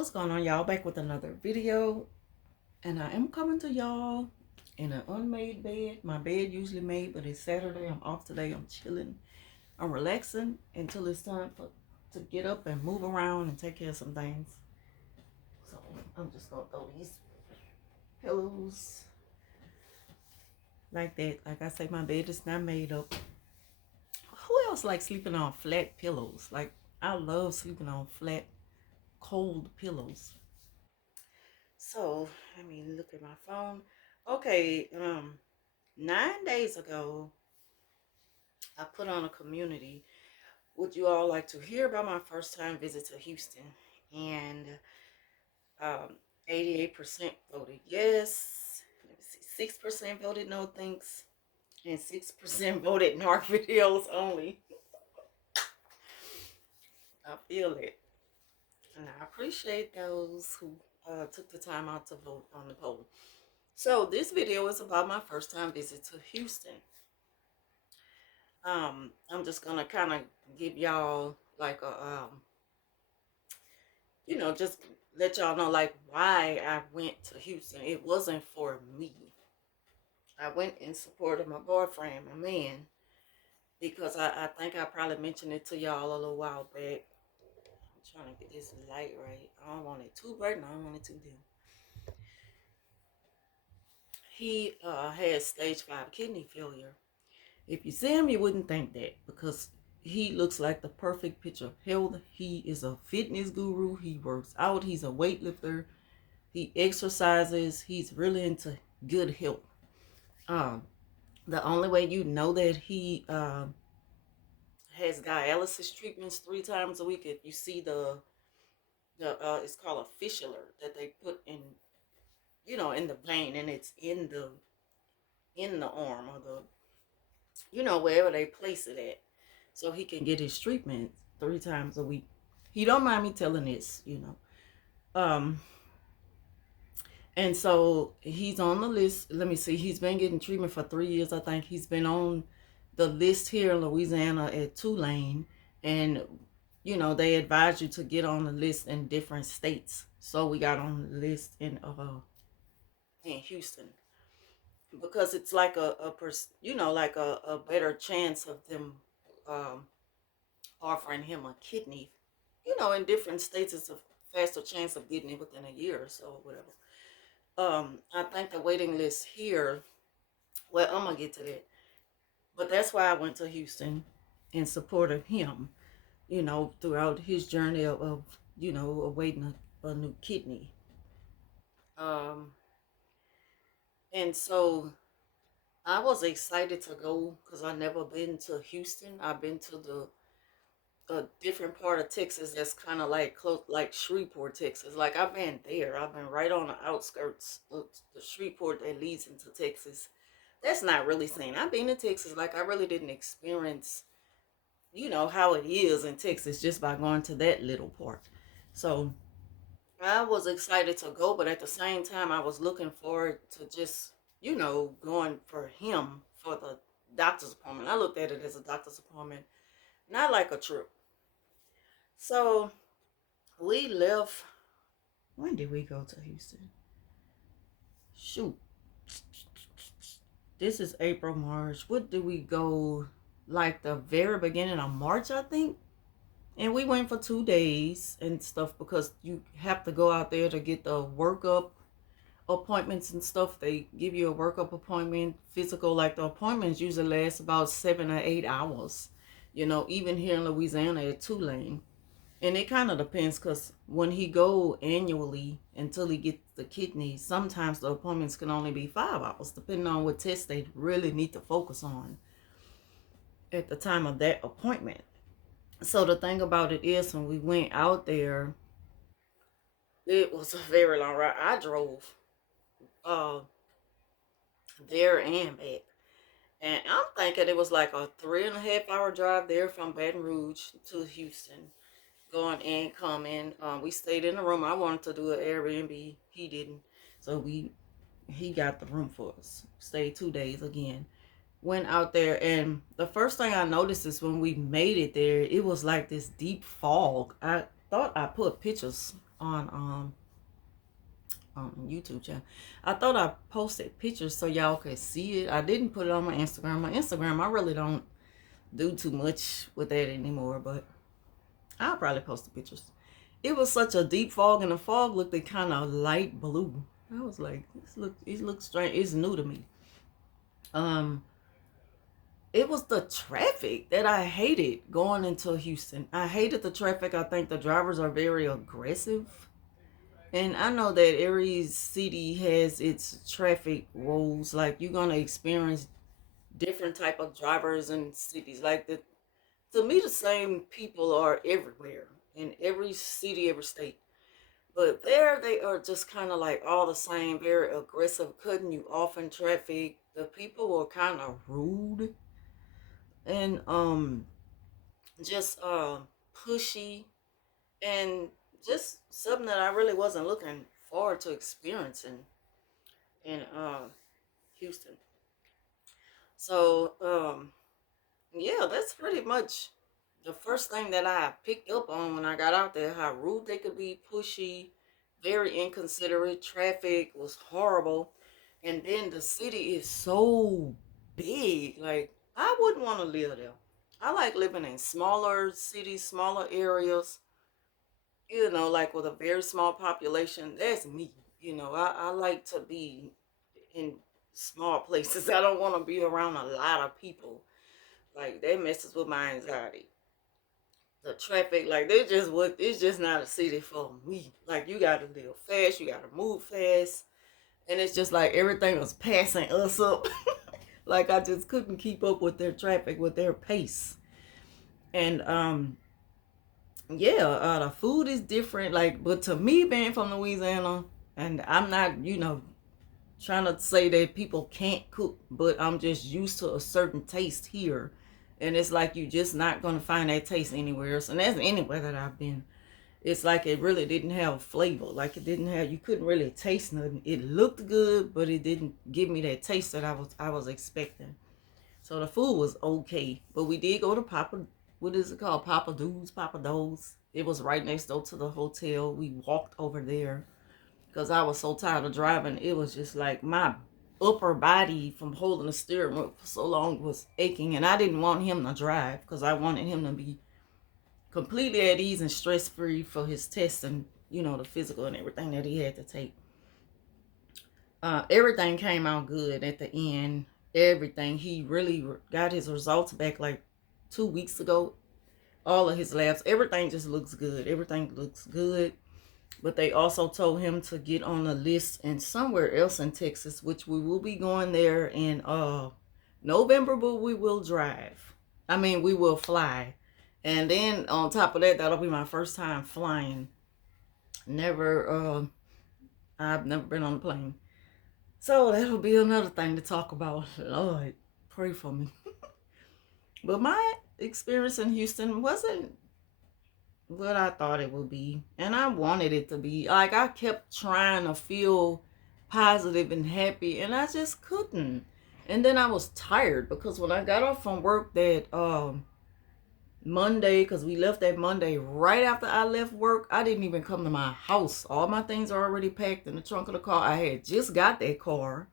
What's going on, y'all? Back with another video, and I am coming to y'all in an unmade bed. My bed usually made, but it's Saturday. I'm off today. I'm chilling. I'm relaxing until it's time to get up and move around and take care of some things. So I'm just gonna throw these pillows like that. Like I say, my bed is not made up. Who else likes sleeping on flat pillows? Like, I love sleeping on flat, cold pillows. So let me look at my phone. Okay, 9 days ago, I put on a community. Would you all like to hear about my first time visit to Houston? And um, 88% voted yes. Let me see, 6% voted no thanks, and 6% voted NARC videos only. I feel it, and I appreciate those who took the time out to vote on the poll. So this video is about my first time visit to Houston. I'm just gonna kind of give y'all like a just let y'all know like why I went to Houston. It wasn't for me. I went in support of my boyfriend, my man, because I think I probably mentioned it to y'all a little while back. I'm trying to get this light right. I don't want it too bright and I don't want it too dim. He had stage 5 kidney failure. If you see him, you wouldn't think that because he looks like the perfect picture of health. He is a fitness guru. He works out. He's a weightlifter. He exercises. He's really into good health. Um, the only way you know that he has dialysis treatments 3 times a week, if you see the it's called a fistula that they put in, in the vein, and it's in the arm or wherever they place it at, so he can get his treatment 3 times a week. He don't mind me telling this. Um, and so he's on the list. Let me see. He's been getting treatment for 3 years. I think he's been on the list here in Louisiana at Tulane, and they advise you to get on the list in different states. So we got on the list in Houston because it's like like a better chance of them um offering him a kidney. In different states, it's a faster chance of getting it within a year or so, or whatever. I think the waiting list here. Well, I'm gonna get to that, but that's why I went to Houston in support of him. Throughout his journey of awaiting a new kidney. Um, and so I was excited to go because I never been to Houston. I've been to a different part of Texas that's kind of like close, like Shreveport, Texas. Like I've been there. I've been right on the outskirts of the Shreveport that leads into Texas. That's not really saying I've been to Texas. Like I really didn't experience, how it is in Texas just by going to that little part. So I was excited to go, but at the same time, I was looking forward to just, going for him for the doctor's appointment. I looked at it as a doctor's appointment, not like a trip. So we left. When did we go to Houston? Shoot. This is April, March. What did we go? Like the very beginning of March, I think. And we went for 2 days and stuff because you have to go out there to get the workup appointments and stuff. They give you a workup appointment, physical. Like the appointments usually last about 7 or 8 hours. Even here in Louisiana at Tulane. And it kind of depends because when he go annually until he gets the kidney, sometimes the appointments can only be 5 hours, depending on what test they really need to focus on at the time of that appointment. So the thing about it is, when we went out there, it was a very long ride. I drove uh, there and back. And I'm thinking it was like a 3.5 hour drive there from Baton Rouge to Houston, going and coming. We stayed in the room. I wanted to do an Airbnb. He didn't. So he got the room for us. Stayed 2 days again. Went out there, and the first thing I noticed is when we made it there, it was like this deep fog. I thought I put pictures on YouTube channel. I thought I posted pictures so y'all could see it. I didn't put it on my Instagram. My Instagram, I really don't do too much with that anymore, but I'll probably post the pictures. It was such a deep fog, and the fog looked kind of light blue. I was like, it looks strange. It's new to me. Um, it was the traffic that I hated going into Houston. I hated the traffic. I think the drivers are very aggressive. And I know that every city has its traffic rules. Like you're gonna experience different type of drivers in cities. Like the to me, the same people are everywhere in every city, every state. But there, they are just kind of like all the same, very aggressive, cutting you off in traffic. The people were kind of rude and just pushy and just something that I really wasn't looking forward to experiencing in Houston. So yeah, that's pretty much the first thing that I picked up on when I got out there. How rude they could be, pushy, very inconsiderate. Traffic was horrible, and then the city is so big. Like I wouldn't want to live there. I like living in smaller cities, smaller areas, like with a very small population. That's me. I like to be in small places. I don't want to be around a lot of people. Like that messes with my anxiety. The traffic, like they just what it's just not a city for me. Like you gotta live fast, you gotta move fast. And it's just like everything was passing us up. Like I just couldn't keep up with their traffic, with their pace. And yeah, the food is different. Like, but to me, being from Louisiana, and I'm not, trying to say that people can't cook, but I'm just used to a certain taste here. And it's like you just not gonna find that taste anywhere else. And that's anywhere that I've been. It's like it really didn't have flavor. Like it didn't have you couldn't really taste nothing. It looked good, but it didn't give me that taste that I was expecting. So the food was okay. But we did go to Papa, what is it called? Papa Do's, Papa Do's. It was right next door to the hotel. We walked over there because I was so tired of driving. It was just like my upper body from holding the steering wheel for so long was aching, and I didn't want him to drive because I wanted him to be completely at ease and stress free for his tests and the physical and everything that he had to take. Everything came out good at the end. Everything, he really got his results back like 2 weeks ago. All of his labs, everything just looks good. Everything looks good. But they also told him to get on a list and somewhere else in Texas, which we will be going there in November, but we will drive. I mean, we will fly. And then on top of that, that'll be my first time flying. I've never been on a plane. So that'll be another thing to talk about. Lord, pray for me. But my experience in Houston wasn't what I thought it would be. And I wanted it to be. Like I kept trying to feel positive and happy and I just couldn't. And then I was tired because when I got off from work that Monday, because we left that Monday right after I left work, I didn't even come to my house. All my things are already packed in the trunk of the car. I had just got that car.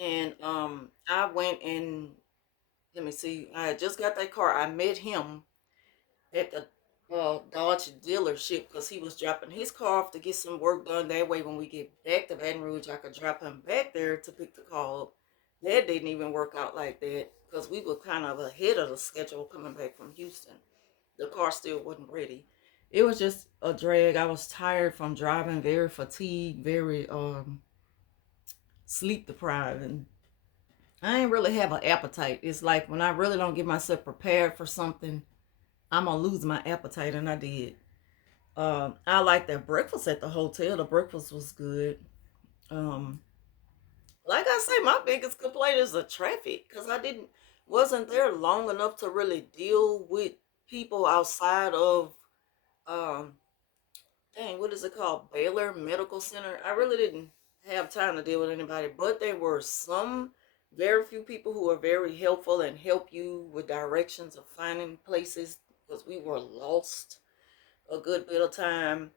And I went and let me see. I had just got that car. I met him at the Dodge dealership because he was dropping his car off to get some work done. That way, when we get back to Baton Rouge, I could drop him back there to pick the car up. That didn't even work out like that because we were kind of ahead of the schedule coming back from Houston. The car still wasn't ready. It was just a drag. I was tired from driving, very fatigued, very sleep deprived, and I ain't really have an appetite. It's like when I really don't get myself prepared for something, I'm gonna lose my appetite, and I did. I liked their breakfast at the hotel. The breakfast was good. Um, like I say, my biggest complaint is the traffic because I didn't wasn't there long enough to really deal with people outside of um, dang, what is it called? Baylor Medical Center. I really didn't have time to deal with anybody, but there were some very few people who are very helpful and help you with directions of finding places because we were lost a good bit of time.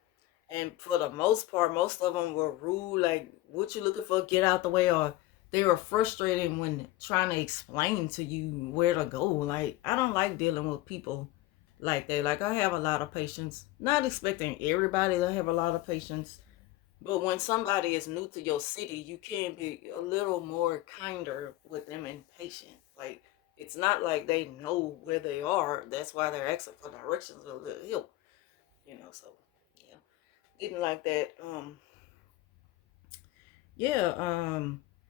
And for the most part, most of them were rude, like, what you looking for, get out the way, or they were frustrated when trying to explain to you where to go. Like, I don't like dealing with people like that. Like, I have a lot of patience, not expecting everybody to have a lot of patience, but when somebody is new to your city, you can be a little more kinder with them and patient. Like, it's not like they know where they are. That's why they're asking for directions or a little help, so yeah. Didn't like that. Yeah,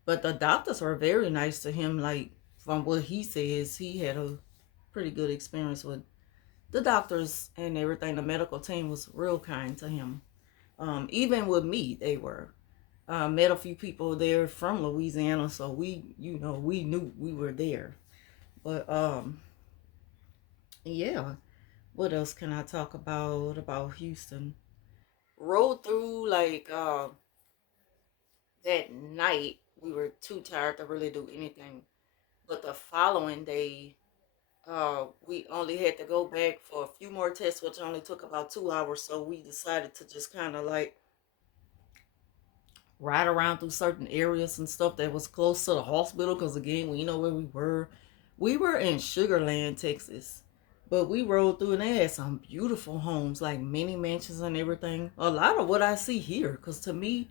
but the doctors were very nice to him. Like, from what he says, he had a pretty good experience with the doctors and everything. The medical team was real kind to him. Even with me, they were. Met a few people there from Louisiana, so we knew we were there. But yeah. What else can I talk about Houston? Rode through like that night. We were too tired to really do anything. But the following day, we only had to go back for a few more tests, which only took about 2 hours. So we decided to just kind of like ride around through certain areas and stuff that was close to the hospital. Because again, we know where we were. We were in Sugar Land, Texas. But we rode through and they had some beautiful homes, like mini mansions and everything. A lot of what I see here. Because to me,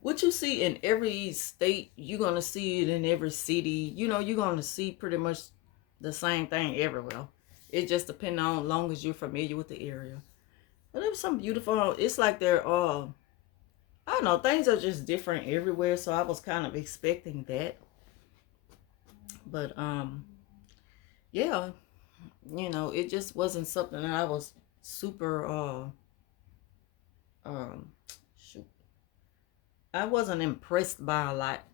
what you see in every state, you're going to see it in every city. You're going to see pretty much the same thing everywhere. It just depends on long as you're familiar with the area. But there was some beautiful, it's like they're all, I don't know, things are just different everywhere. So I was kind of expecting that. But yeah, it just wasn't something that I was super, um, shoot, I wasn't impressed by a lot.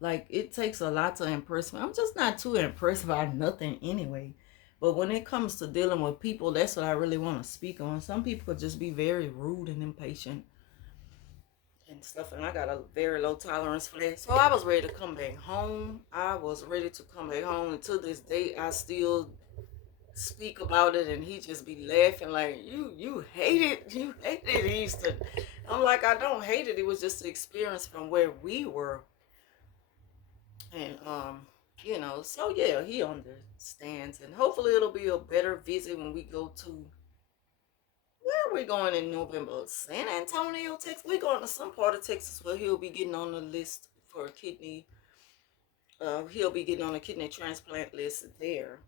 Like, it takes a lot to impress me. I'm just not too impressed by nothing anyway. But when it comes to dealing with people, that's what I really want to speak on. Some people could just be very rude and impatient and stuff, and I got a very low tolerance for that. So I was ready to come back home. I was ready to come back home, and to this day, I still speak about it, and he just be laughing like, you hate it Houston. I'm like, I don't hate it. It was just the experience from where we were. And so yeah, he understands, and hopefully it'll be a better visit when we go to, where are we going in November? San Antonio, Texas. We're going to some part of Texas where he'll be getting on the list for a kidney. He'll be getting on a kidney transplant list there,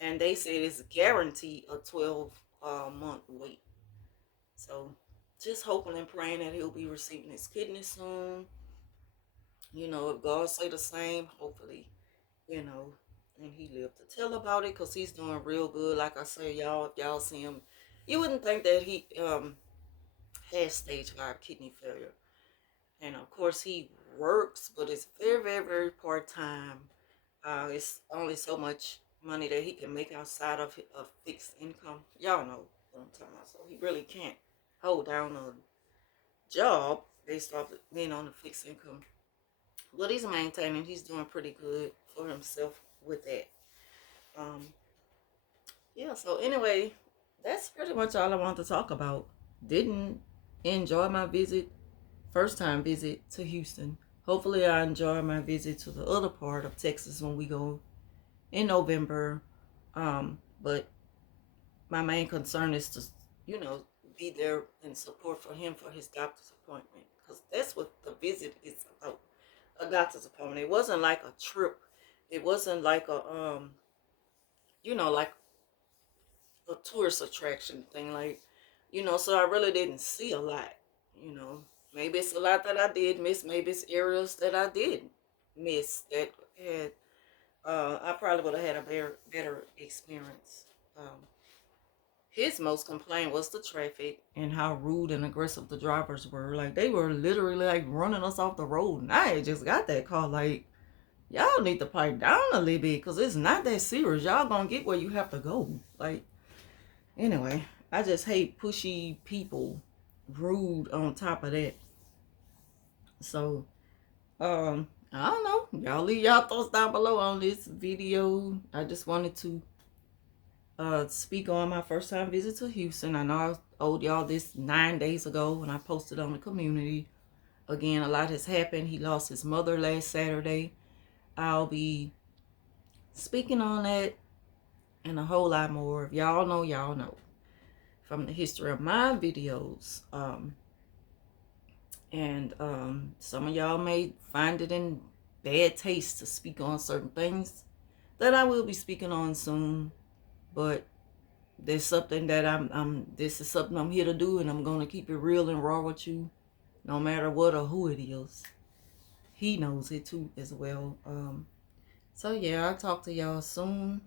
and they said it's guaranteed a 12 month wait. So just hoping and praying that he'll be receiving his kidney soon. If God say the same, hopefully, you know, and he lived to tell about it because he's doing real good. Like I said, y'all, if y'all see him, you wouldn't think that he has stage 5 kidney failure. And of course, he works, but it's very, very, very part time. It's only so much money that he can make outside of a fixed income. Y'all know what I'm talking about. So he really can't hold down a job based off of being on a fixed income. But he's maintaining. He's doing pretty good for himself with that. Um, yeah. So anyway, that's pretty much all I wanted to talk about. Didn't enjoy my visit, first time visit to Houston. Hopefully, I enjoy my visit to the other part of Texas when we go in November. But my main concern is to, you know, be there and support for him for his doctor's appointment, because that's what the visit is about. A doctor's appointment. It wasn't like a trip. It wasn't like a like a tourist attraction thing. Like, so I really didn't see a lot. You know, maybe it's a lot that I did miss. Maybe it's areas that I did miss that had. I probably would have had a better experience. Um, his most complaint was the traffic and how rude and aggressive the drivers were. Like, they were literally like running us off the road. And I had just got that call. Like, y'all need to pipe down a little bit because it's not that serious. Y'all gonna get where you have to go. Like, anyway, I just hate pushy people, rude on top of that. So, I don't know. Y'all leave y'all thoughts down below on this video. I just wanted to speak on my first time visit to Houston. I know owed y'all this 9 days ago when I posted on the community. Again, a lot has happened. He lost his mother last Saturday. I'll be speaking on that and a whole lot more. If y'all know, y'all know. From the history of my videos. Some of y'all may find it in bad taste to speak on certain things that I will be speaking on soon. But there's something that this is something I'm here to do, and I'm going to keep it real and raw with you, no matter what or who it is. He knows it too as well. So yeah, I'll talk to y'all soon.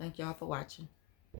Thank y'all for watching.